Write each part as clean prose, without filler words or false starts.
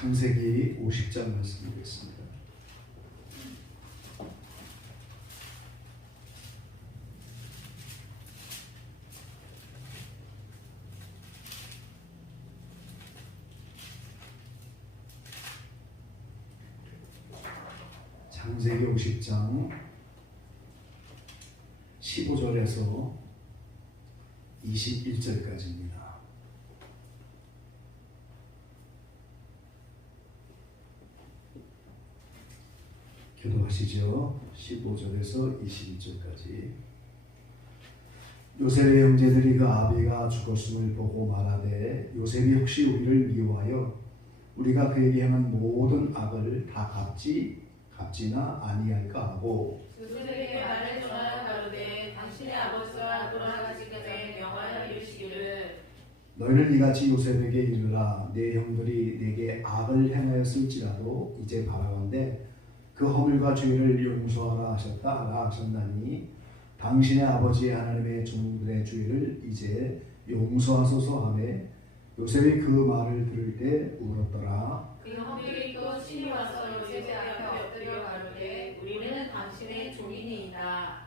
창세기 50장 말씀 보겠습니다. 창세기 50장 15절에서 21절까지입니다. 교도하시죠. 15절에서 21절까지. 요셉의 형제들이 그 아비가 죽었음을 보고 말하되 요셉이 혹시 우리를 미워하여 우리가 그에게 행한 모든 악을 다 갚지나 아니할까 하고 요셉에게 말을 전하여 가로되 당신의 아버지가 돌아가시기 전에 명하여 이르시기를 너희는 이같이 요셉에게 이르라 내 형들이 내게 악을 행하였을지라도 이제 바라건대 그 허물과 죄를 용서하라 하셨나니 당신의 아버지 하나님의 종들의 죄를 이제 용서하소서 하매 요셉이 그 말을 들을 때 울었더라. 그 형들이 또 친히 와서 요셉의 앞에 엎드려 가로되 우리는 당신의 종이니이다.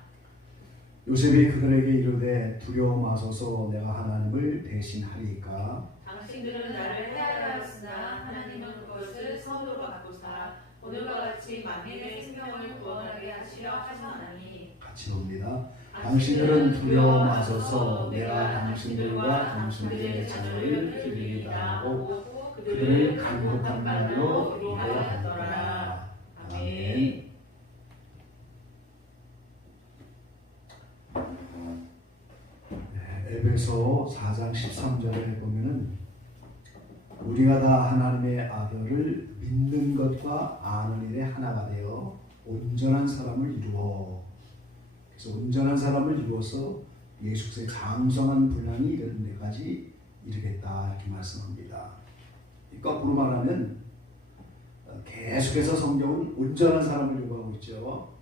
요셉이 그들에게 이르되 두려워 마소서 내가 하나님을 대신하리이까. 당신들은 나를 해하였으나 하나님은 그것을 선으로 바꾸사 오늘과 같이 만민의 생명을 구원하게 하시려 하셨나니. 같이 봅니다. 당신들은 두려워 마소서 내가 당신들과 당신들의 자녀를 기리리다 하고 그들을 간곡한 말로 위로하였더라. 아멘. 에베소 4장 13절에 보면은 우리가 다 하나님의 아들을 믿는 것과 아는 일에 하나가 되어 온전한 사람을 이루어. 그래서 온전한 사람을 이루어서 예수의 장성한 분량이 이르는 데까지 이르겠다 이렇게 말씀합니다. 거꾸로 말하면 계속해서 성경은 온전한 사람을 요구하고 있죠.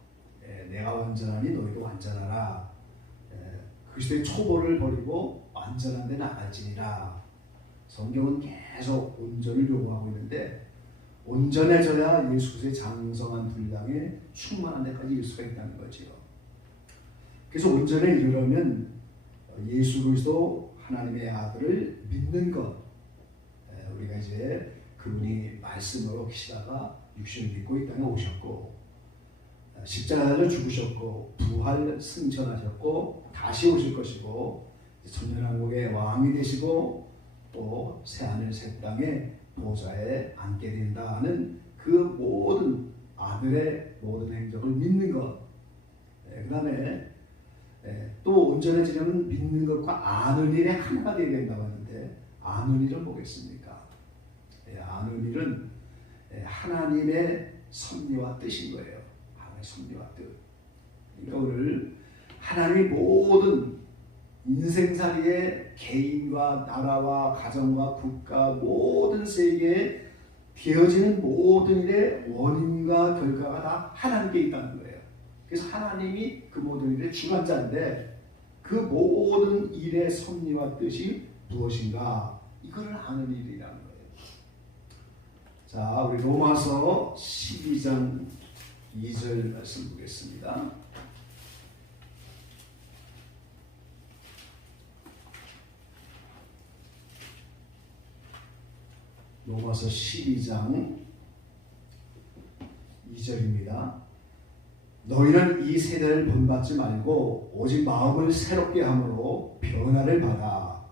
내가 완전하니 너희도 완전하라. 그리스도의 초보를 버리고 완전한 데 나갈지니라. 성경은 계속 온전을 요구하고 있는데 온전해져야 예수 그리스도의 장성한 분량에 충만한 데까지 이를 수가 있다는 거죠. 그래서 온전에 이르려면 예수 그리스도 하나님의 아들을 믿는 것, 우리가 이제 그분이 말씀으로 계시다가 육신을 믿고 이 땅에 오셨고 십자가를 죽으셨고 부활 승천하셨고 다시 오실 것이고 천년왕국의 왕이 되시고 또 새하늘 새 땅의 보좌에 앉게 된다 하는 그 모든 아들의 모든 행적을 믿는 것. 그 다음에 또 온전해지려면 믿는 것과 아는 일에 하나가 되어야 된다고 하는데 아는 일은 뭐겠습니까? 아는 일은 하나님의 섭리와 뜻인 거예요. 하나님의 섭리와 뜻. 그러니까 오늘 하나님이 모든 인생살이의 개인과 나라와 가정과 국가 모든 세계에 되어지는 모든 일의 원인과 결과가 다 하나님께 있다는 거예요. 그래서 하나님이 그 모든 일의 주관자인데 그 모든 일의 섭리와 뜻이 무엇인가 이거를 아는 일이라는 거예요. 자, 우리 로마서 12장 2절 말씀 보겠습니다. 로마서 12장 2절입니다. 너희는 이 세대를 본받지 말고 오직 마음을 새롭게 함으로 변화를 받아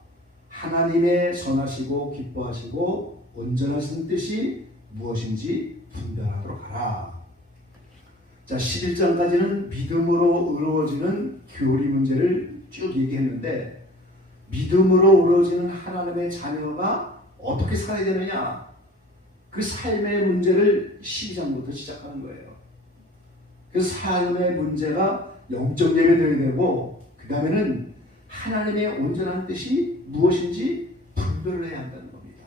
하나님의 선하시고 기뻐하시고 온전하신 뜻이 무엇인지 분별하도록 하라. 자, 11장까지는 믿음으로 이루어지는 교리 문제를 쭉 얘기했는데 믿음으로 이루어지는 하나님의 자녀가 어떻게 살아야 되느냐? 그 삶의 문제를 12장부터 시작하는 거예요. 그래서 삶의 문제가 영적 예배되어야 되고 그 다음에는 하나님의 온전한 뜻이 무엇인지 분별을 해야 한다는 겁니다.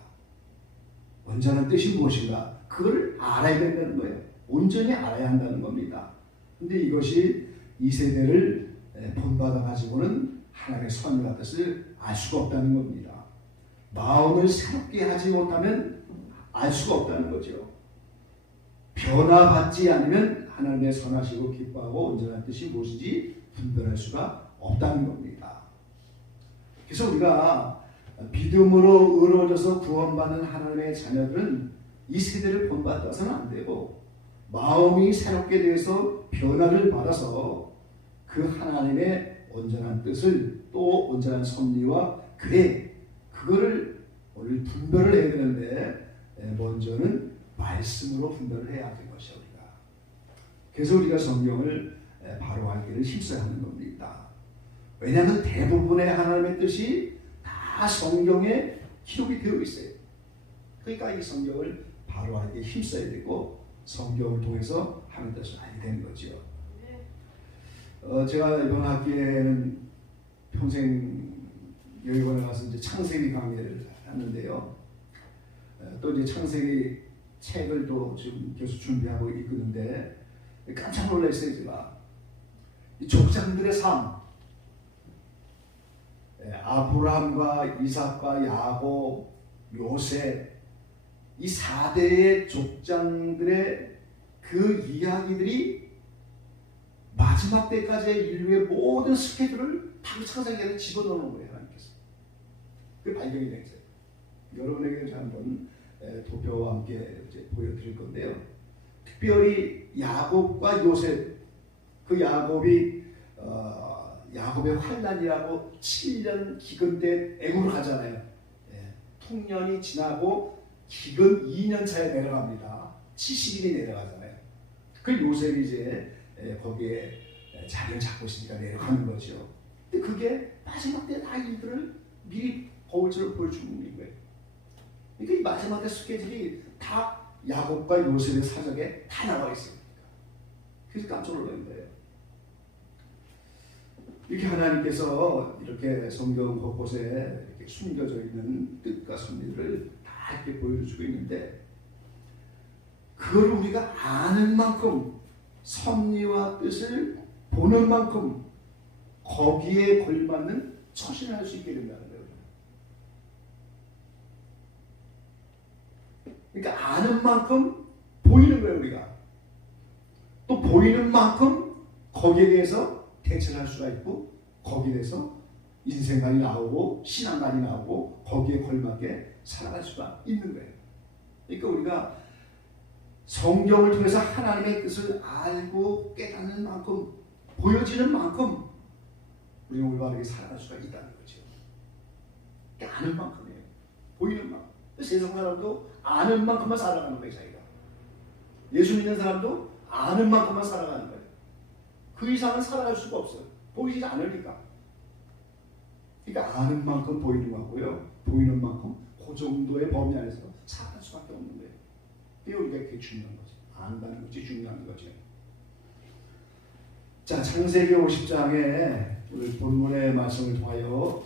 온전한 뜻이 무엇인가? 그걸 알아야 된다는 거예요. 온전히 알아야 한다는 겁니다. 근데 이것이 이 세대를 본받아 가지고는 하나님의 선과 뜻을 알 수가 없다는 겁니다. 마음을 새롭게 하지 못하면 알 수가 없다는 거죠. 변화받지 않으면 하나님의 선하시고 기뻐하고 온전한 뜻이 무엇인지 분별할 수가 없다는 겁니다. 그래서 우리가 믿음으로 의로워져서 구원받는 하나님의 자녀들은 이 세대를 본받아서는 안 되고 마음이 새롭게 되어서 변화를 받아서 그 하나님의 온전한 뜻을 또 온전한 섭리와 그거를 오늘 분별을 해야 되는데 먼저는 말씀으로 분별을 해야 하는 것이야 우리가. 그래서 우리가 성경을 바로 알기를 힘써야 하는 겁니다. 왜냐하면 대부분의 하나님의 뜻이 다 성경에 기록이 되어 있어요. 그러니까 이 성경을 바로 알기에 힘써야 되고 성경을 통해서 하는 뜻을 알게 되는 거죠. 제가 이번 학기에는 평생 여기번에 가서 이제 창세기 강의를 하는데요. 또 이제 창세기 책을 또 지금 계속 준비하고 있는데 깜짝 놀랐어요. 제가 이 족장들의 삶, 아브라함과 이삭과 야곱, 요셉 이 4대의 족장들의 그 이야기들이 마지막 때까지의 인류의 모든 스케줄을 다 창세기에 집어넣는 거예요. 하나님께서. 그게 발견이 됐어요. 여러분에게 한번 도표와 함께 이제 보여드릴 건데요. 특별히 야곱과 요셉, 그 야곱의 환난이라고 7년 기근 때 애굽으로 가잖아요. 통년이 지나고 기근 2년 차에 내려갑니다. 70일이 내려가잖아요. 그 요셉이 이제 거기에 자리를 잡고 있으니까 내려가는 거죠. 근데 그게 마지막 때 다 일들을 미리 거울처럼 보여주는 거예요. 그러니까 이 마지막 때 스케줄이 다 야곱과 요셉의 사적에 다 나와 있습니다. 그래서 깜짝 놀란 거예요. 이렇게 하나님께서 이렇게 성경 곳곳에 이렇게 숨겨져 있는 뜻과 섭리들을 다 이렇게 보여주고 있는데 그걸 우리가 아는 만큼 섭리와 뜻을 보는 만큼 거기에 걸맞는 처신을 할 수 있게 된다는 거예요. 그러니까 아는 만큼 보이는 거예요. 우리가 또 보이는 만큼 거기에 대해서 대처를 할 수가 있고 거기에 대해서 인생관이 나오고 신앙관이 나오고 거기에 걸맞게 살아갈 수가 있는 거예요. 그러니까 우리가 성경을 통해서 하나님의 뜻을 알고 깨닫는 만큼 보여지는 만큼 우리는 올바르게 살아갈 수가 있다는 거죠. 그러니까 아는 만큼이에요. 보이는 만큼. 세상 사람도 아는 만큼만 살아가는 거예요. 자기가. 예수 믿는 사람도 아는 만큼만 살아가는 거예요. 그 이상은 살아갈 수가 없어요. 보이지 않으니까. 그러니까 아는 만큼 보이는 거고요. 보이는 만큼 그 정도의 범위 안에서 살아갈 수밖에 없는 거예요. 그게 우리가 그게 중요한 거죠. 안다는 것이 중요한 거죠. 자, 창세기 50장에 오늘 본문의 말씀을 통하여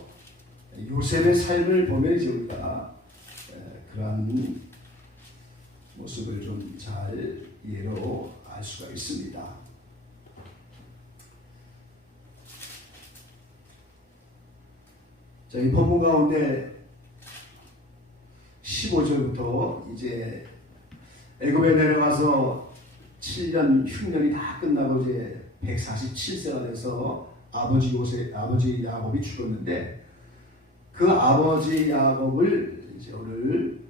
요셉의 삶을 보면 이제 우리가 그러한 모습을 좀 잘 이해로 알 수가 있습니다. 자, 이 본문 가운데 15절부터 이제 애굽에 내려가서 7년 흉년이 다 끝나고 이제 147세가 돼서 아버지 야곱이 죽었는데 그 아버지 야곱을 이제 오늘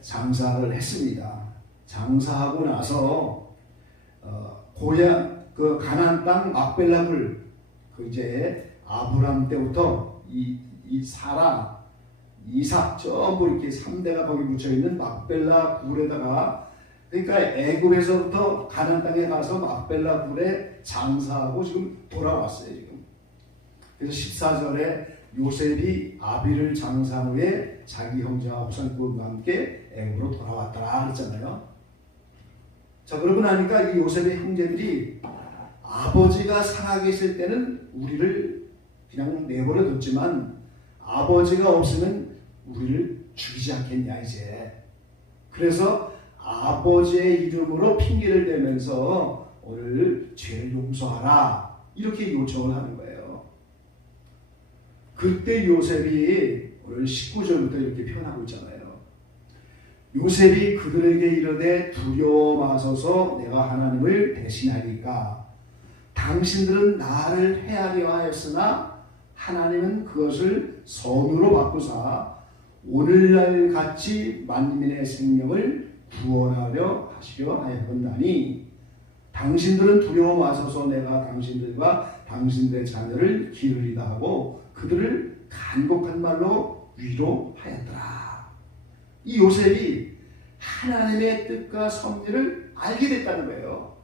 장사를 했습니다. 장사하고 나서 고향 그 가나안 땅 막벨라굴 그 이제 아브람 때부터 이 사라 이삭 전부 이렇게 3대가 거기 묻혀 있는 막벨라 굴에다가 그러니까 애굽에서부터 가나안 땅에 가서 막벨라 굴에 장사하고 지금 돌아왔어요 지금. 그래서 14절에 요셉이 아비를 장사한 후에 자기 형제와 후손과 함께 애굽으로 돌아왔더라 그랬잖아요. 자, 그러고 나니까 이 요셉의 형제들이 아버지가 살아계실 때는 우리를 그냥 내버려 뒀지만 아버지가 없으면 우리를 죽이지 않겠냐 이제. 그래서 아버지의 이름으로 핑계를 대면서 오늘 죄를 용서하라 이렇게 요청을 하는 거예요. 그때 요셉이 오늘 19절부터 이렇게 표현하고 있잖아요. 요셉이 그들에게 이르되 두려워 마소서 내가 하나님을 대신하리까 당신들은 나를 해하려 하였으나 하나님은 그것을 선으로 바꾸사 오늘날 같이 만민의 생명을 구원하려 하시려 하였나니 당신들은 두려워 마소서 내가 당신들과 당신들의 자녀를 기르리다 하고 그들을 간곡한 말로 위로하였더라. 이 요셉이 하나님의 뜻과 섭리를 알게 됐다는 거예요.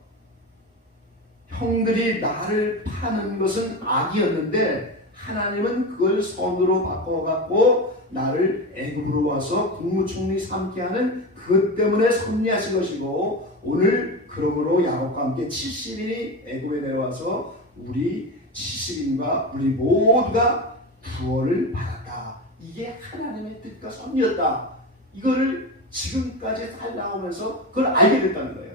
형들이 나를 파는 것은 악이었는데 하나님은 그걸 선으로 바꿔갖고 나를 애굽으로 와서 국무총리 삼게 하는 그것 때문에 섭리하신 것이고 오늘 그러므로 야곱과 함께 70인이 애굽에 내려와서 우리 70인과 우리 모두가 구원을 받았다. 이게 하나님의 뜻과 섭리였다. 이거를 지금까지 살아오면서 그걸 알게 됐다는 거예요.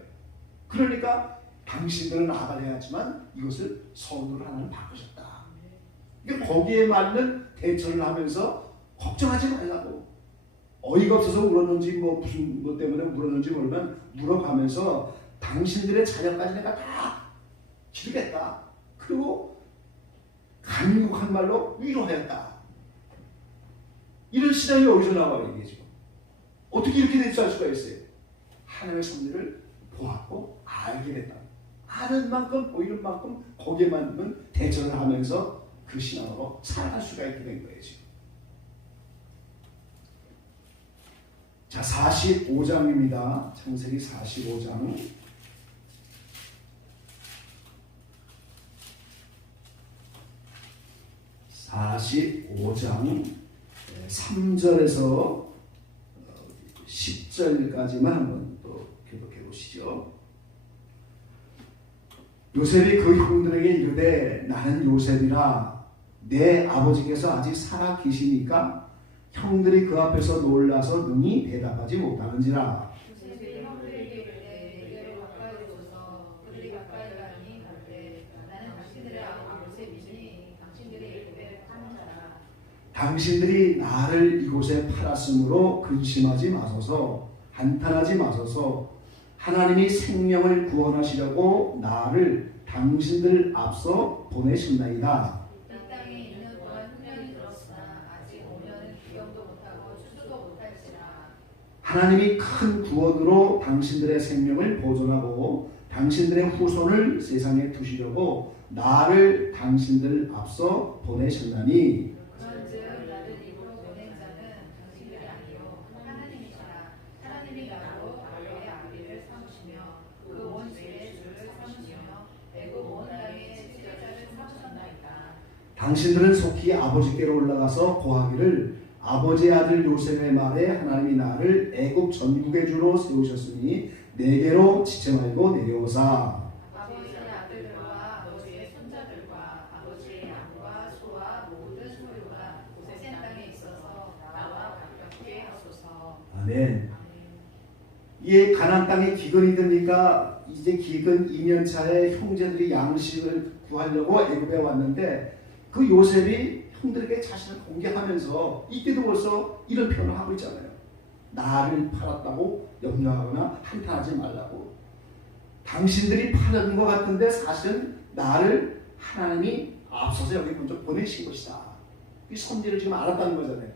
그러니까 당신들은 악을 해야지만 이것을 선으로 하나님 바꾸셨다. 그러니까 거기에 맞는 대처를 하면서 걱정하지 말라고. 어이가 없어서 울었는지 무슨 뭐 때문에 울었는지 모르면 물어가면서 당신들의 자녀까지 내가 다 기르겠다. 그리고 간곡한 말로 위로하였다. 이런 신앙이 어디서 나와요 이게 지금? 어떻게 이렇게 대처할 수가 있어요? 하나님의 섭리를 보았고 알게 됐다. 아는 만큼 보이는 만큼 거기에 맞는 대처를 하면서 그 신앙으로 살아갈 수가 있게 된 거예요 지금. 자 45장입니다. 창세기 45장 45장 3절에서 10절까지만 한번 또 교독해 보시죠. 요셉이 그 형들에게 이르되 나는 요셉이라 내 아버지께서 아직 살아 계시니까 형들이 그 앞에서 놀라서 능히 대답하지 못하는지라. 요셉이 형들에게 이르되 내게로 가까이 오소서. 그들이 가까이 가니 가되 나는 당신들의 아버지 요셉이니 당신들이 이르되 파는 자라. 당신들이 나를 이곳에 팔았으므로 근심하지 마소서. 한탄하지 마소서. 하나님이 생명을 구원하시려고 나를 당신들 앞서 보내셨나이다. 이 땅에 있는 동안 흉년이 들었으나 아직 5년은 기경도 못하고 추수도 못할지라. 하나님이 큰 구원으로 당신들의 생명을 보존하고 당신들의 후손을 세상에 두시려고 나를 당신들 앞서 보내셨나니 그런즉 나를 입으로 보낸 자는 당신들이 아니요 하나님이시라. 하나님이 나로 아래의 아비를 삼으시며 그 온 집의 주를 삼으시며 애굽 온 땅의 지도자를 삼으셨나이다. 당신들은 속히 아버지께로 올라가서 고하기를 아버지의 아들 요셉의 말에 하나님이 나를 애굽 전국의 주로 세우셨으니 내게로 지체 말고 내려오사. 아버지의 아들들과 아버지의 손자들과 아버지의 양과 소와 모든 소유가 고센 땅에 있어서 나와 가깝게 하소서. 아멘. 이에 가나안 땅에 기근이 드니까 이제 기근 2년 차에 형제들이 양식을 구하려고 애굽에 왔는데 그 요셉이 형들에게 자신을 공개하면서 이때도 벌써 이런 표현을 하고 있잖아요. 나를 팔았다고 염려하거나 한탄하지 말라고. 당신들이 팔은 것 같은데 사실은 나를 하나님이 앞서서 여기 먼저 보내신 것이다. 이 섭리를 지금 알았다는 거잖아요.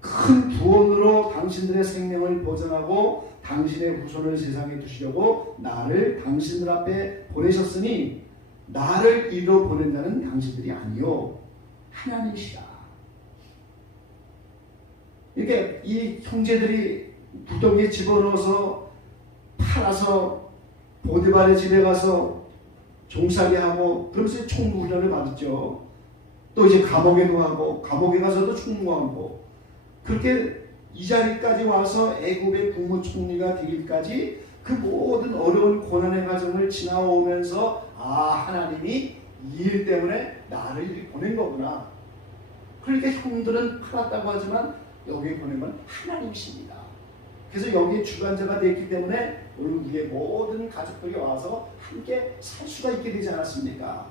큰 구원으로 당신들의 생명을 보존하고 당신의 후손을 세상에 두시려고 나를 당신들 앞에 보내셨으니 나를 이리로 보낸 자는 당신들이 아니요 하나님이시다. 이렇게 이 형제들이 부동에 집어넣어서 팔아서 보디발의 집에 가서 종살이 하고 그러면서 총무훈련을 받았죠. 또 이제 감옥에도 가고 감옥에 가서도 총무하고 그렇게 이 자리까지 와서 애굽의 국무총리가 되기까지 그 모든 어려운 고난의 과정을 지나오면서 하나님이 이 일 때문에 나를 이리 보낸 거구나. 그러니까 형들은 팔았다고 하지만 여기에 보낸 건 하나님이십니다. 그래서 여기에 주관자가 되었기 때문에 오늘 우리의 모든 가족들이 와서 함께 살 수가 있게 되지 않았습니까?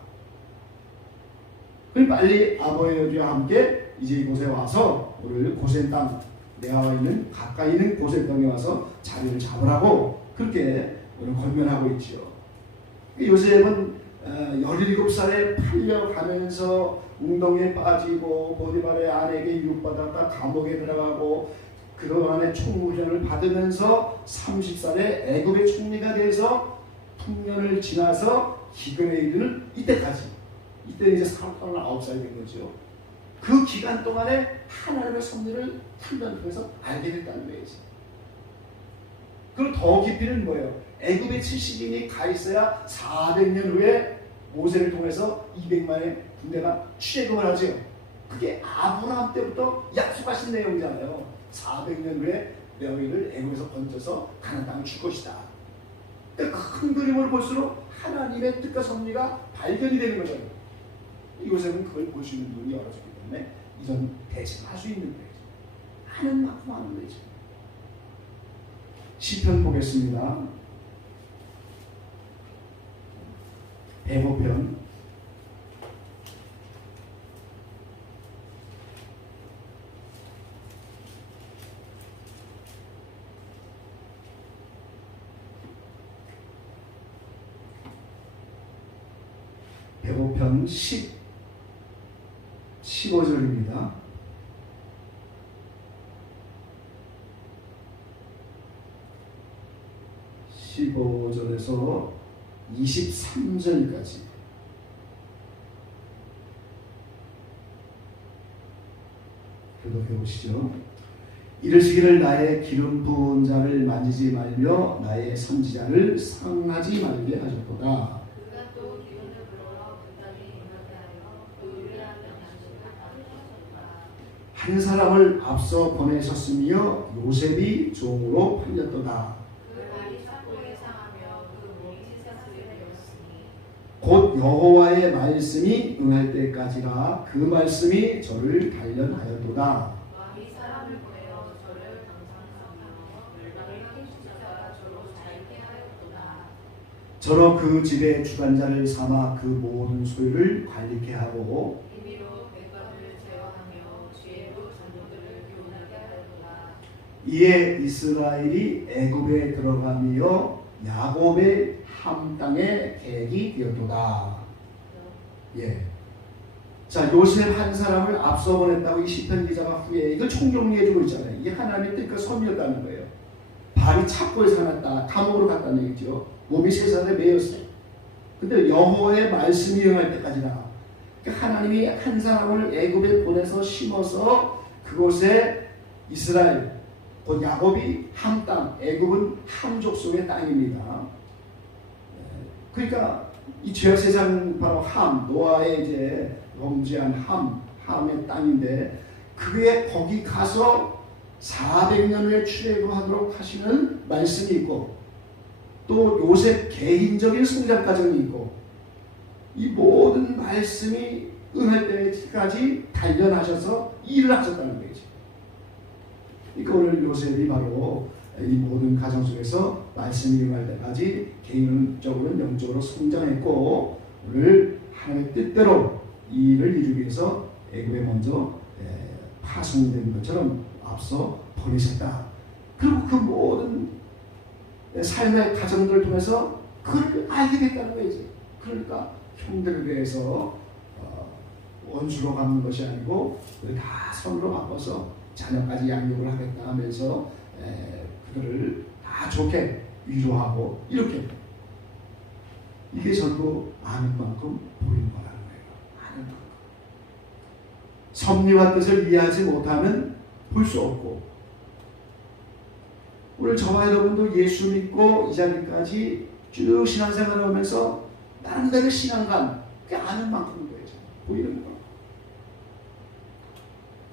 그럼 빨리 아버지와 함께 이제 이곳에 와서 오늘 고센 땅 내가 있는 가까이 있는 고색 땅에 와서 자리를 잡으라고 그렇게 오늘 권면하고 있죠. 요셉은 17살에 팔려가면서 웅덩이에 빠지고 보디발의 아내에게 유혹받았다 감옥에 들어가고 그 안에 총무전을 받으면서 30살에 애굽의 총리가 돼서 풍년을 지나서 기근에 이르는 이때까지, 이때 이제 39살 된 거죠. 그 기간 동안에 하나님의 섭리를 훈련 통해서 알게 됐다는 거예요. 그리고 더 깊이는 뭐예요? 애굽에 70인이 가 있어야 400년 후에 모세를 통해서 200만의 군대가 출애굽을 하죠. 그게 아브라함 때부터 약속하신 내용이잖아요. 400년 후에 너희를 애굽에서 건져서 가나안 땅을 줄 것이다. 큰 그림을 볼수록 하나님의 뜻과 섭리가 발견이 되는 거죠. 요셉은 그걸 볼 수 있는 눈이 열어졌기 때문에 이전 대처할 수 있는 거예요. 하는 만큼 하는 거죠. 시편 보겠습니다. 105편 15절입니다. (15절에서) 23절까지 교독해 보시죠. 이르시기를 나의 기름 부은 자를 만지지 말며 나의 선지자를 상하지 말게 하셨도다. 그가 또 기운을 불어 그 땅에 임하게 하여 그 유리한 양식을 가르쳤도다. 한 사람을 앞서 보내셨으며 요셉이 종으로 팔렸도다. 그 발이 착고에 상하며 그 몸이 찢어지게 되었으니 곧 여호와의 말씀이 응할 때까지라 그 말씀이 저를 단련하였도다. 왕이 사람을 보내어 저를 당상하며 나를 십자가 저로 자유케 하였도다. 저로 그 집의 주관자를 삼아 그 모든 소유를 관리케 하고 임의로 백관을 제어하며 지혜로 장로들을 교훈하게 하였도다. 이에 이스라엘이 애굽에 들어가며 야곱의 함 땅의 계획이 되었도다. 예. 자, 요셉 한 사람을 앞서 보냈다고 이 시편 기자가 후에 이걸 총정리해주고 있잖아요. 이게 하나님의 뜻과 섭리였다는 거예요. 발이 착고에 살았다. 감옥으로 갔다는 얘기죠. 몸이 쇠사슬에 매였어요. 근데 여호와의 말씀이 응할 때까지다. 그러니까 하나님이 한 사람을 애굽에 보내서 심어서 그곳에 이스라엘, 곧 야곱이 함 땅, 애굽은 함 족속의 땅입니다. 그러니까 이 죄악 세상 바로 함, 노아의 이제 범죄한 함의 땅인데 그게 거기 가서 400년 후에 출애굽하도록 하시는 말씀이 있고 또 요셉 개인적인 성장 과정이 있고 이 모든 말씀이 응할 때까지 단련하셔서 일을 하셨다는 거죠. 그러니까 오늘 요셉이 바로 이 모든 가정 속에서 말씀이 임할 때까지 개인적으로는 영적으로 성장했고 오늘 하나님의 뜻대로 이 일을 이루기 위해서 애굽에 먼저 파송된 것처럼 앞서 보내셨다. 그리고 그 모든 삶의 과정들을 통해서 그걸 알게 됐다는 거예요. 그러니까 형들에 대해서 원수로 갚는 것이 아니고 다 선으로 바꿔서 자녀까지 양육을 하겠다 하면서 그들을 다 좋게 위로하고 이렇게 이게 전부 아는 만큼 보이는 거라는 거예요. 아는 만큼 섭리와 뜻을 이해하지 못하면 볼 수 없고 오늘 저와 여러분도 예수 믿고 이 자리까지 쭉 신앙생활을 하면서 나름대로 신앙감 그게 아는 만큼인 거예요. 보이는 거.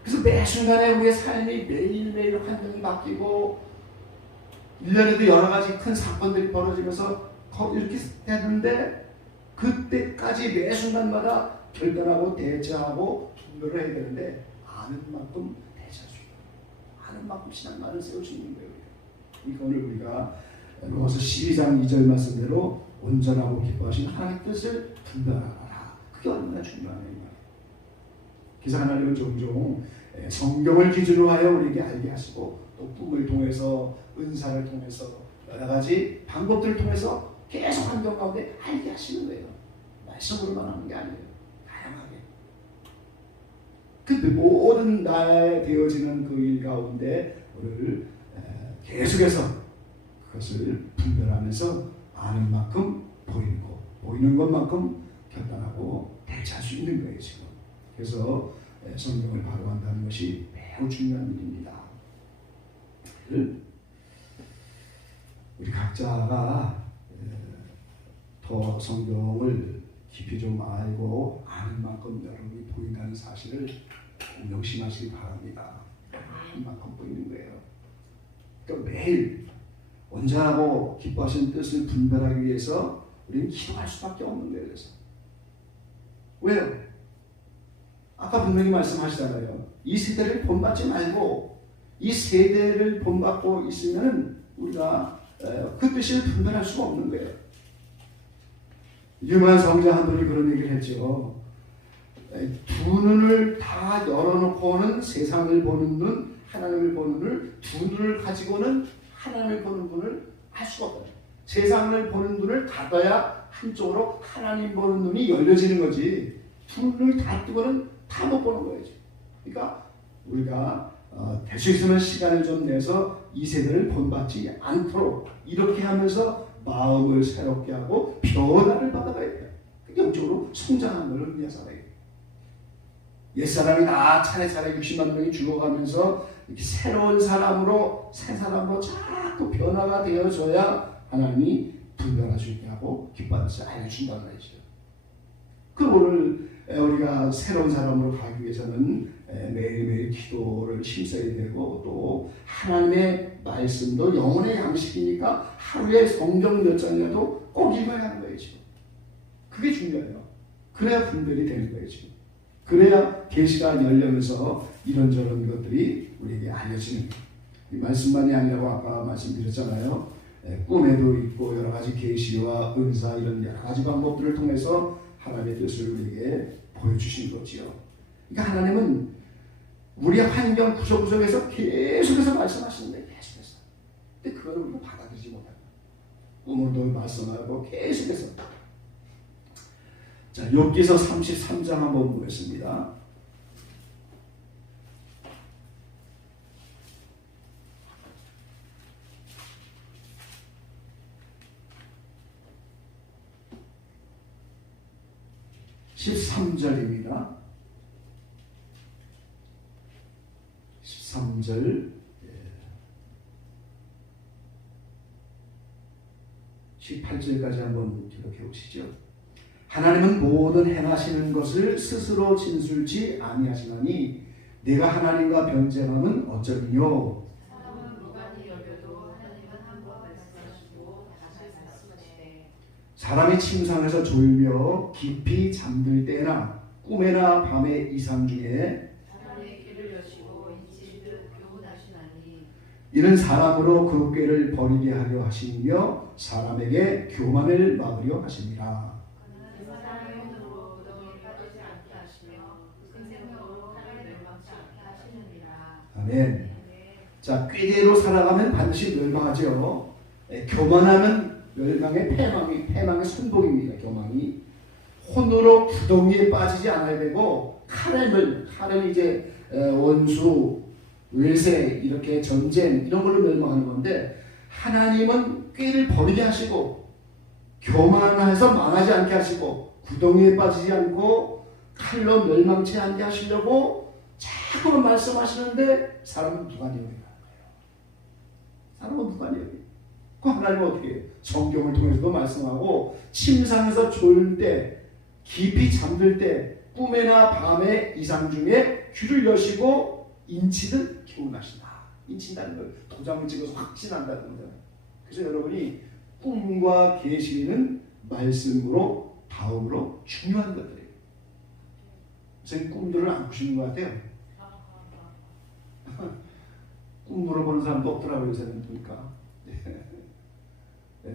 그래서 매 순간에 우리의 삶이 매일매일 환경이 바뀌고 1년에도 여러 가지 큰 사건들이 벌어지면서 이렇게 되는데 그때까지 매 순간마다 결단하고 대처하고 분별을 해야 되는데 아는 만큼 대처할 수 있는 아는 만큼 신앙만을 세울 수 있는 거예요. 그러니까 오늘 우리가 로마서 12장 2절 말씀대로 온전하고 기뻐하신 하나님의 뜻을 분별하라. 그게 얼마나 중요하냐 이 말이에요. 그래서 하나님은 종종 성경을 기준으로 하여 우리에게 알게 하시고 또 꿈을 통해서 은사를 통해서 여러 가지 방법들을 통해서 계속 환경 가운데 알게 하시는 거예요. 말씀으로만 하는 게 아니에요. 다양하게. 그 모든 나에 되어지는 그 일 가운데 우리를 계속해서 그것을 분별하면서 아는 만큼 보이는 것, 보이는 것만큼 결단하고 대처할 수 있는 거예요 지금. 그래서 성경을 바로 한다는 것이 매우 중요한 일입니다. 우리 각자가 더 성경을 깊이 좀 알고 아는 만큼 여러분이 보인다는 사실을 명심하시기 바랍니다. 아는 만큼 보이는 거예요. 그러니까 매일 온전하고 기뻐하시는 뜻을 분별하기 위해서 우리는 기도할 수밖에 없는 거예요. 그래서 왜요? 아까 분명히 말씀하시잖아요. 이 세대를 본받지 말고 이 세대를 본받고 있으면 우리가 그 뜻을 분별할 수가 없는 거예요. 유명한 성자 한 분이 그런 얘기를 했죠. 두 눈을 다 열어놓고는 세상을 보는 눈, 하나님을 보는 눈을 두 눈을 가지고는 하나님을 보는 눈을 알 수가 없다. 세상을 보는 눈을 닫아야 한쪽으로 하나님 보는 눈이 열려지는 거지. 두 눈을 다 뜨고는 다 못 보는 거예요. 그러니까 우리가 될 수 있으면 시간을 좀 내서 이 세대를 본받지 않도록 이렇게 하면서 마음을 새롭게 하고 변화를 받아가야 돼요. 영적으로 성장하는 걸 의미하잖아요. 옛사람이 다 차례차례 60만 명이 죽어가면서 이렇게 새로운 사람으로 새 사람으로 자꾸 변화가 되어져야 하나님이 분별할 수 있게 하고 기뻐하면서 알려준다는 말이죠. 그 오늘 우리가 새로운 사람으로 가기 위해서는 매일매일 기도를 힘써야 되고 또 하나님의 말씀도 영혼의 양식이니까 하루에 성경 몇 장이라도 꼭 읽어야 하는 거예요. 지금. 그게 중요해요. 그래야 분별이 되는 거예요. 지금. 그래야 계시가 열리면서 이런저런 것들이 우리에게 알려지는 거예요. 이 말씀만이 아니라고 아까 말씀드렸잖아요. 꿈에도 있고 여러 가지 계시와 은사 이런 여러 가지 방법들을 통해서 하나님의 뜻을 우리에게 보여주신 거지요. 그러니까 하나님은 우리의 환경 구석구석에서 계속해서 말씀하시는데 계속해서. 근데 그걸 우리가 받아들이지 못합니다. 꿈으로도 말씀하고 계속해서. 자, 욥기서 33장 한번 보겠습니다. (13절입니다) 13절 18절까지 한번 기록해 보시죠. 하나님은 모든 행하시는 것을 스스로 진술치 아니하시나니 내가 하나님과 변쟁함은 어쩌리뇨. 사람은 무관히 여겨도 하나님은 한 번 말씀하시고 다시 말씀하시되 사람이 침상에서 졸며 깊이 잠들 때나 꿈에나 밤의 이상 중에 사람의 길을 여시고 인치듯 교훈하시나니 이는 사람으로 그 꾀를 버리게 하려 하시며 사람에게 교만을 막으려 하십니다. 그 사람의 혼으로 무덤에 빠지지 않게 하시며 그 생명으로 하나를 멸망치 않게 하시느니라. 아멘. 자, 꾀대로 살아가면 반드시 멸망하죠. 교만하면 멸망의 패망의 선복입니다. 교만이 혼으로 구덩이에 빠지지 않아야 되고 칼은 이제 원수, 외세, 이렇게 전쟁 이런 걸로 멸망하는 건데 하나님은 꾀를 버리게 하시고 교만해서 망하지 않게 하시고 구덩이에 빠지지 않고 칼로 멸망치 않게 하시려고 자꾸만 말씀하시는데 사람은 무관히 여기는 거예요. 사람은 무관히 여기. 그 하나님은 어떻게 해요? 성경을 통해서도 말씀하고 침상에서 졸 때, 깊이 잠들 때, 꿈에나 밤의 이상 중에 귀를 여시고 인치듯 교훈하신다. 인친다는 걸 도장을 찍어서 확신한다는 거예요. 그래서 여러분이 꿈과 계시는 말씀으로 다음으로 중요한 것들이에요. 선생님 꿈들을 안 보시는 것 같아요. 꿈 물어보는 사람도 없더라고요. 요새는 보니까.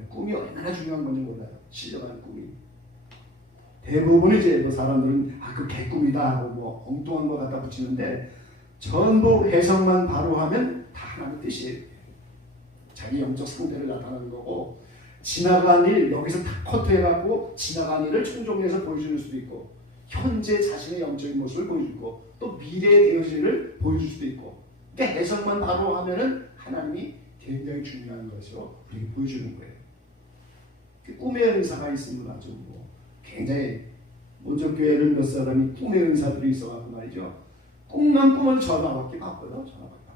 꿈이 얼마나 중요한 건지 몰라요. 실려가는 꿈이. 대부분 이제 뭐 사람들은 그 개꿈이다 하고 뭐 엉뚱한 거 갖다 붙이는데 전부 해석만 바로 하면 다 하나님 뜻이에요. 자기 영적 상태를 나타나는 거고, 지나간 일 여기서 다 커트해갖고 지나간 일을 총정리해서 보여주는 수도 있고, 현재 자신의 영적인 모습을 보여주고, 또 미래에 되어질 일을 보여줄 수도 있고, 그러니까 해석만 바로 하면은 하나님이 굉장히 중요한 것으로 우리에게 보여주는 거예요. 꿈의 은사가 있으면 아주 굉장히, 먼저 교회를 몇 사람이 꿈의 은사들이 있어가지고 말이죠. 꿈만 꾸면 전화밖에 받거든. 전화받아.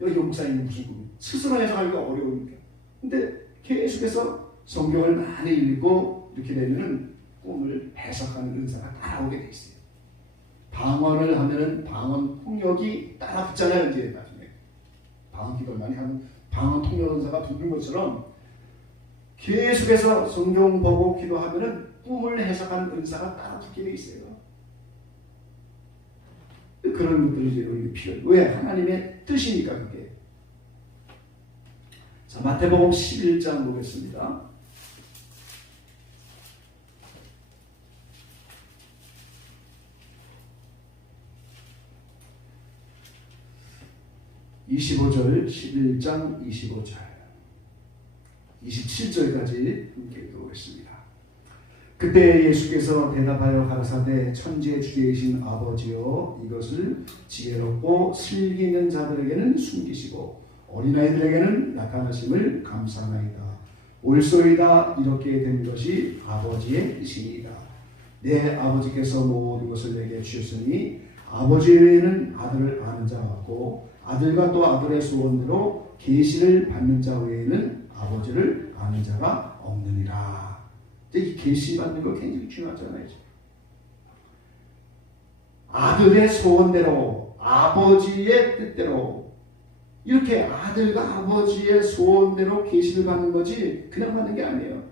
여기 목사님 무슨 꿈이? 스스로 해석하기가 어려우니까. 근데 계속해서 성경을 많이 읽고 이렇게 되면은 꿈을 해석하는 은사가 따라오게 돼 있어요. 방언을 하면은 방언 통역이 따라 붙잖아요. 이제 나중에 방언 기도를 많이 하는 방언 통역 은사가 붙는 것처럼 계속해서 성경 보고 기도하면은 꿈을 해석하는 은사가 따라 붙게 돼 있어요. 그런 것들이 이제 우리가 필요해요. 왜? 하나님의 뜻이니까 그게. 자, 마태복음 11장 보겠습니다. 25절, 11장 25절, 27절까지 함께 읽어보겠습니다. 그때 예수께서 대답하여 가라사대 천지의 주제이신 아버지여 이것을 지혜롭고 슬기 있는 자들에게는 숨기시고 어린아이들에게는 나타나심을 감사하나이다. 옳소이다. 이렇게 된 것이 아버지의 뜻이니이다. 내 아버지께서 모든 것을 내게 주셨으니 아버지 외에는 아들을 아는 자가 없고 아들과 또 아들의 소원대로 계시를 받는 자 외에는 아버지를 아는 자가 없느니라. 이 계시 받는 거 굉장히 중요하잖아요. 아들의 소원대로, 아버지의 뜻대로, 이렇게 아들과 아버지의 소원대로 계시를 받는 거지 그냥 받는 게 아니에요.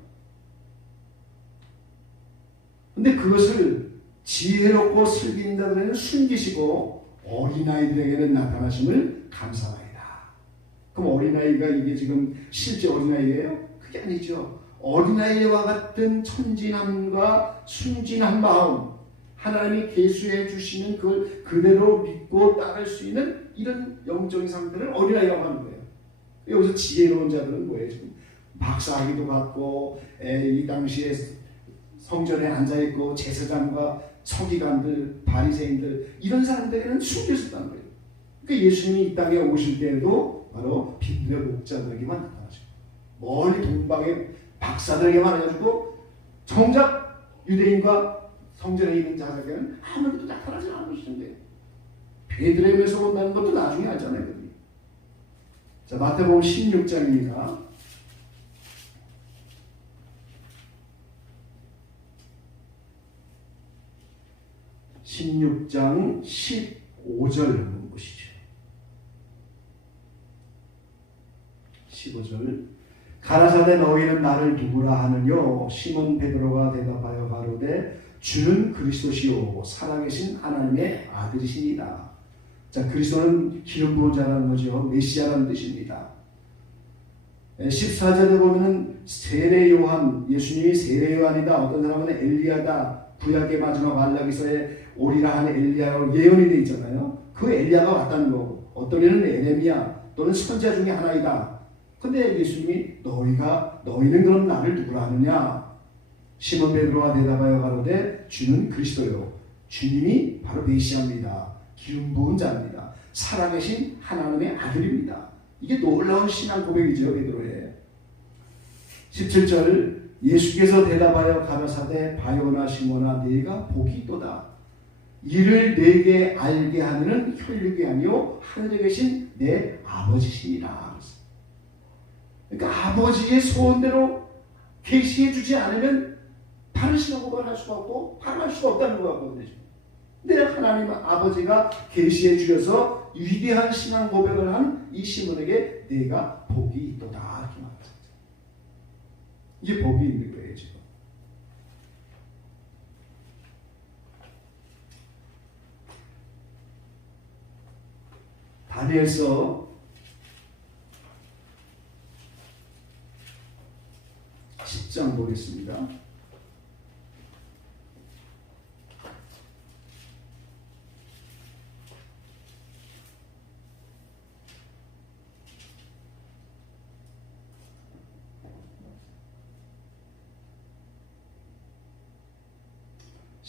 근데 그것을 지혜롭고 슬기 있는 자들에게는 숨기시고 어린아이들에게는 나타나심을 감사하나이다. 그럼 어린아이가 이게 지금 실제 어린아이예요? 그게 아니죠. 어린아이와 같은 천진함과 순진한 마음, 하나님이 계수해 주시는 그걸 그대로 믿고 따를 수 있는 이런 영적인 상태를 어린아이라고 하는 거예요. 여기서 지혜로운 자들은 뭐예요? 지금 박사학위도 갖고 이 당시에 성전에 앉아있고 제사장과 서기관들, 바리새인들 이런 사람들에게는 숨겨졌다는 거예요. 그러니까 예수님이 이 땅에 오실 때에도 바로 빈들의 목자들에게만 나타나시고 멀리 동방에 박사들에게만 해가지고 정작 유대인과 성전에 있는 자들에게는 아무것도 나타나지 않으시는데 베들레헴에서 온다는 것도 나중에 알잖아요. 자, 마태복음 16장입니다. 16장 15절 한번 보시죠. 15절 가라사대 너희는 나를 누구라 하느뇨? 시몬 베드로가 대답하여 가로되 주는 그리스도시요 살아계신 하나님의 아들이시니이다. 자, 그리스도는 기름 부은 자라는 거죠. 메시아라는 뜻입니다. 14절에 보면은 세례 요한, 예수님이 세례 요한이다. 어떤 사람은 엘리야다. 구약의 마지막 말라기서에 오리라 하는 엘리야라고 예언이 되어 있잖아요. 그 엘리야가 왔다는 거고, 어떤 이는 에레미야 또는 선지자 중에 하나이다. 근데 예수님이 너희는 그럼 나를 누구라 하느냐? 시몬 베드로가 대답하여 가로되 주는 그리스도요. 주님이 바로 메시아입니다. 기름 부은 자입니다. 살아계신 하나님의 아들입니다. 이게 놀라운 신앙 고백이죠. 베드로의 17절 예수께서 대답하여 가라사대 바요나 시몬아 네가 복이 있도다. 이를 내게 알게 하는 혈육이 아니요 하늘에 계신 내 아버지시니라. 그러니까 아버지의 소원대로 계시해 주지 않으면 바른 신앙 고백을 할 수가 없고 바로 할 수가 없다는 거거든요. 근데 하나님 아버지가 계시해 주셔서 위대한 신앙 고백을 한 이 시몬에게 내가 복이 있도다 이렇게 말합니다. 이게 복이 있는 거예요 지금. 다니엘서 10장 보겠습니다.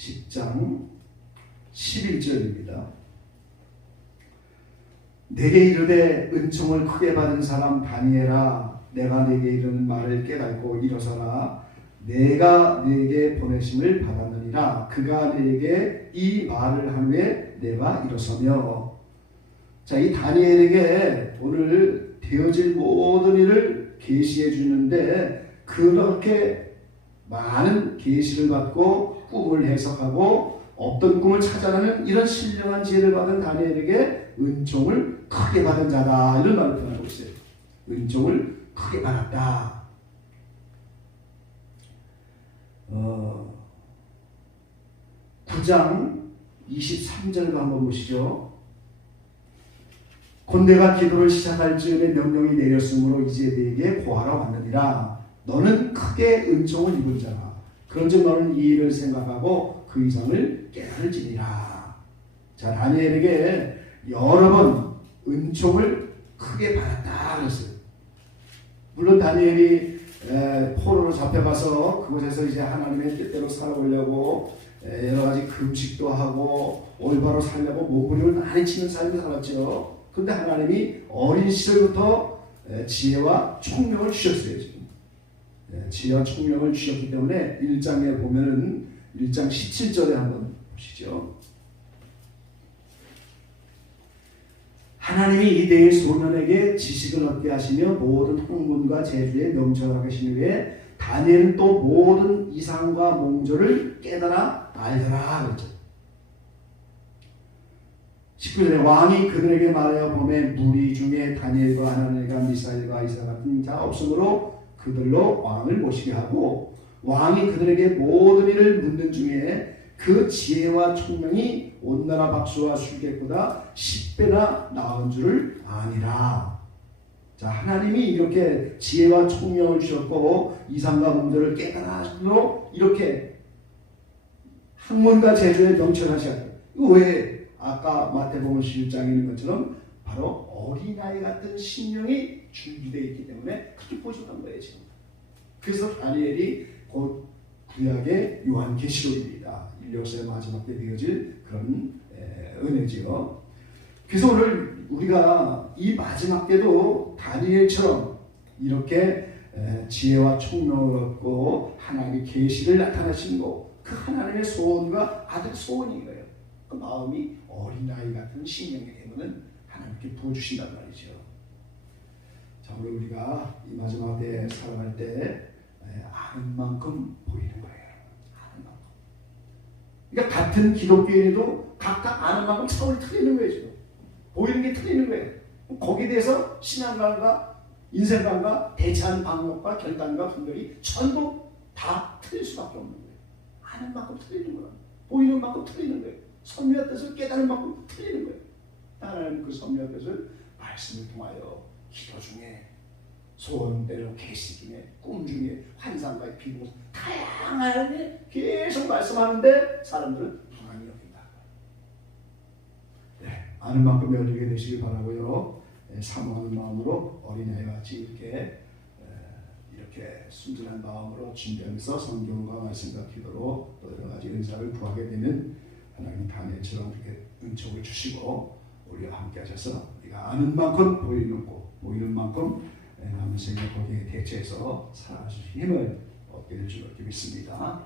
10장 11절입니다. 내게 이르되 은총을 크게 받은 사람 다니엘아, 내가 내게 이르는 말을 깨닫고 일어서라. 내가 네게 보내심을 받았느니라. 그가 네게 이 말을 한 후에 내가 일어서며. 자, 이 다니엘에게 오늘 되어질 모든 일을 계시해 주는데, 그렇게 많은 계시를 받고 꿈을 해석하고 어떤 꿈을 찾아내는 이런 신령한 지혜를 받은 다니엘에게 은총을 크게 받은 자다, 이런 말을 표현하고 있어요. 은총을 크게 받았다. 9장 23절도 한번 보시죠. 곧 내가 기도를 시작할 즈음에 명령이 내렸으므로 이제 네게 고하러 왔느니라. 너는 크게 은총을 입은 자라. 그런즉 너는 이 일을 생각하고 그 이상을 깨달을지니라. 자, 다니엘에게 여러 번 은총을 크게 받았다 그랬어요. 물론 다니엘이 포로로 잡혀가서 그곳에서 이제 하나님의 뜻대로 살아보려고 여러 가지 금식도 하고 올바로 살려고 몸부림을 많이 치는 삶을 살았죠. 근데 하나님이 어린 시절부터 지혜와 총명을 주셨어요. 지금 지혜와 총명을 주셨기 때문에 1장에 보면은 1장 17절에 한번 보시죠. 하나님이 이대의 소년에게 지식을 얻게 하시며 모든 학문과 재주에 명철하게 하신 후에 다니엘은 또 모든 이상과 몽조를 깨달아 알더라 그랬죠. 19절에 왕이 그들에게 말하여 보매 무리 중에 다니엘과 하나니엘과 미사엘과 이사 같은 자 없으므로 그들로 왕을 모시게 하고, 왕이 그들에게 모든 일을 묻는 중에 그 지혜와 총명이 온 나라 박수와 술객보다 10배나 나은 줄을 아니라. 자, 하나님이 이렇게 지혜와 총명을 주셨고 이상과 문제를 깨달아서 이렇게 학문과 재주에 명철하셨다. 이거 왜 아까 마태복음 11장에 있는 것처럼 바로 어린아이 같은 심령이 준비되어 있기 때문에 그렇게 보여줬던 거예요 지금. 그래서 다니엘이 곧 구약의 요한계시록입니다. 인력서의 마지막 때 되어질 그런 은혜지요. 그래서 오늘 우리가 이 마지막 때도 다니엘처럼 이렇게 지혜와 총명을 얻고 하나님의 계시를 나타내신 거, 그 하나님의 소원과 아들 소원인 거예요. 그 마음이 어린아이 같은 심령이 되면은 하나님께 부어주신단 말이죠. 자, 오늘 우리가 이 마지막 때 살아갈 때 아는 만큼 보이는 거예요. 아는 만큼. 그러니까 같은 기독교인도 각각 아는 만큼 차원이 틀리는 거예요. 지금. 보이는 게 틀리는 거예요. 거기에 대해서 신앙관과 인생관과 대처하는 방법과 결단과 분별이 전부 다 틀릴 수밖에 없는 거예요. 아는 만큼 틀리는 거예요. 보이는 만큼 틀리는 거예요. 선미의 뜻을 깨달은 만큼 틀리는 거예요. 하나님 그 선미의 뜻을 말씀을 통하여 기도 중에, 소원대로 계시 중에, 꿈 중에, 환상과 비몽, 다양하게 계속 말씀하는데 사람들은 불안히 여긴다. 네, 아는 만큼 열리게 되시길 바라고요. 사모하는 마음으로 어린아이와 같이 이렇게 순진한 마음으로 준비하면서 성경과 말씀과 기도로 또 여러 가지 은사를 구하게 되는 하나님 다니엘처럼 이렇게 은총을 주시고 우리와 함께 하셔서 우리가 아는 만큼 보이는 만큼 남은 생에 거기에 대처해서 살아가실 힘을 얻게 될 줄 믿습니다.